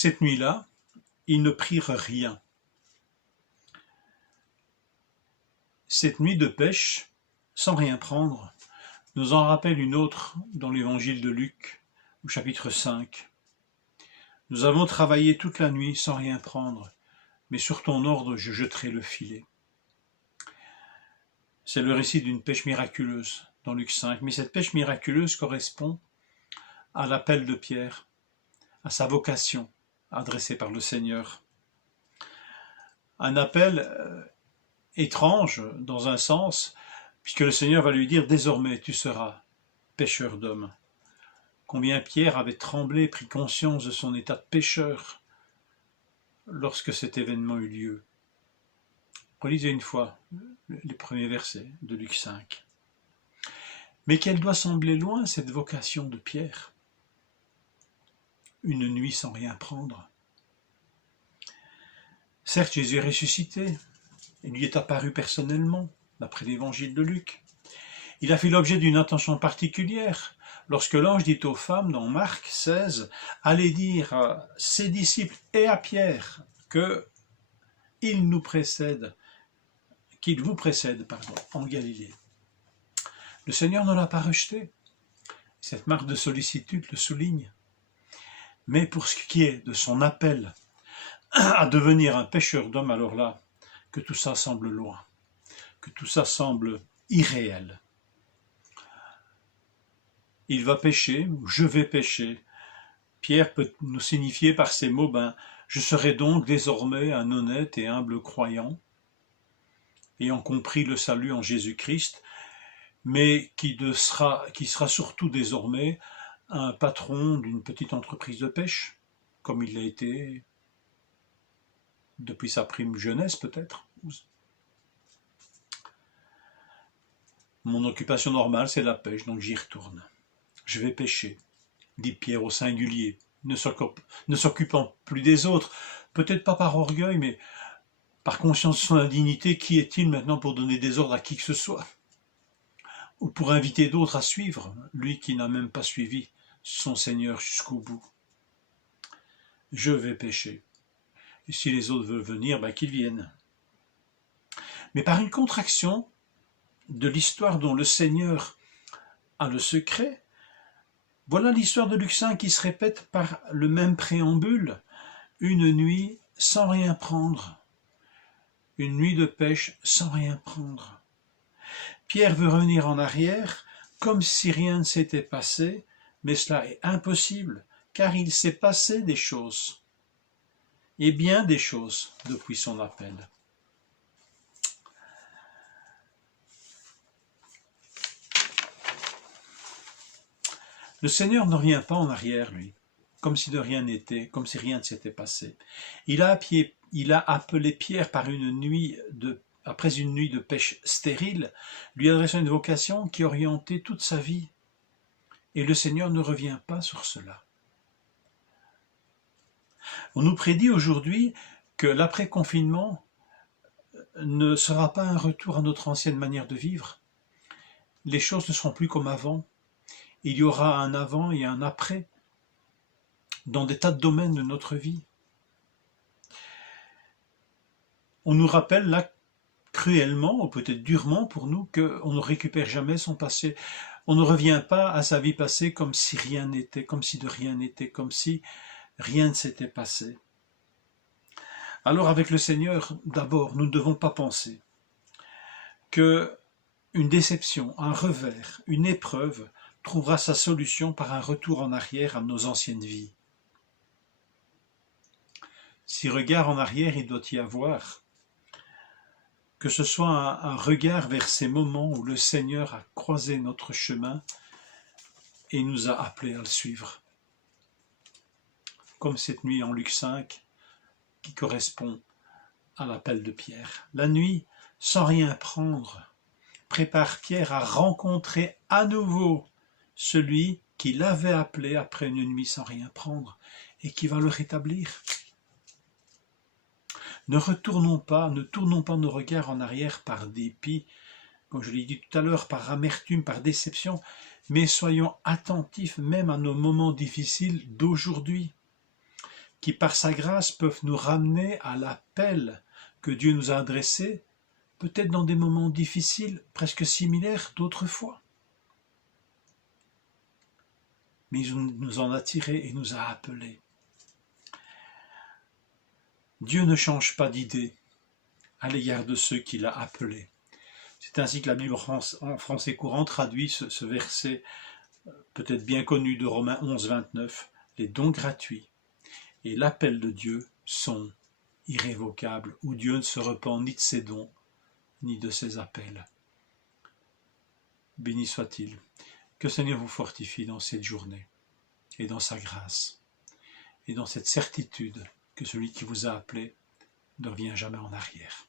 Cette nuit-là, ils ne prirent rien. Cette nuit de pêche, sans rien prendre, nous en rappelle une autre dans l'évangile de Luc, au chapitre 5. Nous avons travaillé toute la nuit sans rien prendre, mais sur ton ordre je jeterai le filet. C'est le récit d'une pêche miraculeuse dans Luc 5, mais cette pêche miraculeuse correspond à l'appel de Pierre, à sa vocation adressée par le Seigneur. Un appel étrange dans un sens, puisque le Seigneur va lui dire « Désormais tu seras pêcheur d'hommes ». Combien Pierre avait tremblé, pris conscience de son état de pécheur lorsque cet événement eut lieu. Relisez une fois les premiers versets de Luc 5. Mais qu'elle doit sembler loin, cette vocation de Pierre. Une nuit sans rien prendre. Certes, Jésus est ressuscité, il lui est apparu personnellement, d'après l'évangile de Luc. Il a fait l'objet d'une attention particulière lorsque l'ange dit aux femmes dans Marc 16, allez dire à ses disciples et à Pierre qu'il vous précède en Galilée. Le Seigneur ne l'a pas rejeté. Cette marque de sollicitude le souligne. Mais pour ce qui est de son appel à devenir un pêcheur d'hommes, alors là, que tout ça semble loin, que tout ça semble irréel. Il va pêcher, ou je vais pêcher. Pierre peut nous signifier par ces mots, je serai donc désormais un honnête et humble croyant, ayant compris le salut en Jésus-Christ, mais qui sera surtout désormais un patron d'une petite entreprise de pêche, comme il l'a été depuis sa prime jeunesse peut-être. Mon occupation normale, c'est la pêche, donc j'y retourne. Je vais pêcher, dit Pierre au singulier, ne s'occupant plus des autres, peut-être pas par orgueil, mais par conscience de son indignité. Qui est-il maintenant pour donner des ordres à qui que ce soit? Ou pour inviter d'autres à suivre, lui qui n'a même pas suivi son Seigneur jusqu'au bout. Je vais pêcher. Et si les autres veulent venir, qu'ils viennent. Mais par une contraction de l'histoire dont le Seigneur a le secret, voilà l'histoire de Luc 5 qui se répète par le même préambule. Une nuit sans rien prendre. Une nuit de pêche sans rien prendre. Pierre veut revenir en arrière, comme si rien ne s'était passé, mais cela est impossible, car il s'est passé des choses, et bien des choses depuis son appel. Le Seigneur ne revient pas en arrière, lui, comme si de rien n'était, comme si rien ne s'était passé. Il a appelé Pierre après une nuit de pêche stérile, lui adressant une vocation qui orientait toute sa vie. Et le Seigneur ne revient pas sur cela. On nous prédit aujourd'hui que l'après-confinement ne sera pas un retour à notre ancienne manière de vivre. Les choses ne seront plus comme avant. Il y aura un avant et un après dans des tas de domaines de notre vie. On nous rappelle là cruellement, ou peut-être durement pour nous, qu'on ne récupère jamais son passé. On ne revient pas à sa vie passée comme si rien n'était, comme si de rien n'était, comme si rien ne s'était passé. Alors avec le Seigneur, d'abord, nous ne devons pas penser qu'une déception, un revers, une épreuve trouvera sa solution par un retour en arrière à nos anciennes vies. Si regard en arrière il doit y avoir, que ce soit un regard vers ces moments où le Seigneur a croisé notre chemin et nous a appelés à le suivre. Comme cette nuit en Luc 5, qui correspond à l'appel de Pierre. La nuit, sans rien prendre, prépare Pierre à rencontrer à nouveau celui qui l'avait appelé après une nuit sans rien prendre et qui va le rétablir. Ne tournons pas nos regards en arrière par dépit, comme je l'ai dit tout à l'heure, par amertume, par déception, mais soyons attentifs même à nos moments difficiles d'aujourd'hui. qui par sa grâce peuvent nous ramener à l'appel que Dieu nous a adressé, peut-être dans des moments difficiles, presque similaires d'autrefois. Mais il nous en a tirés et nous a appelés. Dieu ne change pas d'idée à l'égard de ceux qu'il a appelés. C'est ainsi que la Bible en français courant traduit ce verset peut-être bien connu de Romains 11, 29. Les dons gratuits et l'appel de Dieu sont irrévocables, où Dieu ne se repent ni de ses dons, ni de ses appels. Béni soit-il. Que Seigneur vous fortifie dans cette journée, et dans sa grâce, et dans cette certitude que celui qui vous a appelé ne revient jamais en arrière.